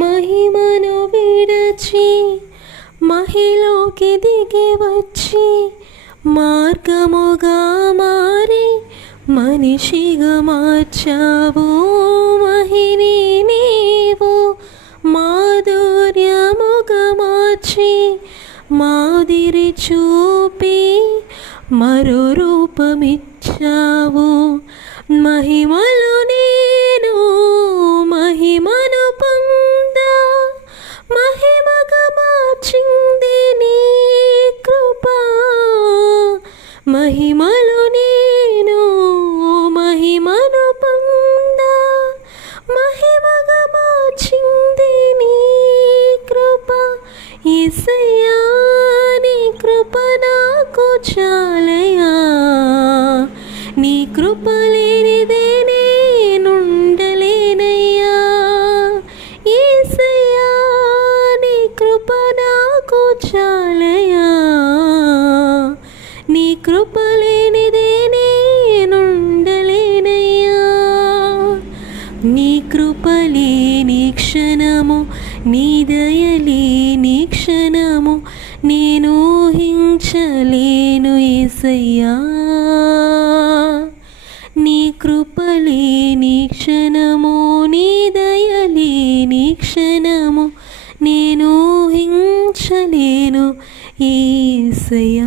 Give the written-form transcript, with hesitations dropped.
మహిమను విడచి మహిలోకి దిగి వచ్చి మార్గముగా మారి మనిషిగా మార్చావు. మహిని నీవు మాధుర్యముగా మార్చి మాదిరి చూపి మరో రూపమిచ్చావు. మహిమలో నేను మహిమను పొందా మహిమగా మార్చింది నీ కృప. మహిమలో నేను మహిమను పొందా మహిమగా మార్చింది నీ కృప. యేసయ్యా నీ కృప నాకు చాలయ్యా, నీ కృప లేనిదే నేనుండలేనయ్యా. యేసయ్యా నీ కృప నాకు చాలయ్యా, నీ కృప లేనిదే నేనుండలేనయ్యా. నీ కృప లేని క్షణము నీ దయ లేని క్షణము నేను ఊహించలేను యేసయ్యా. నీ కృప లేని క్షణము నీ దయ లేని క్షణము నేను ఊహించలేను యేసయ్యా.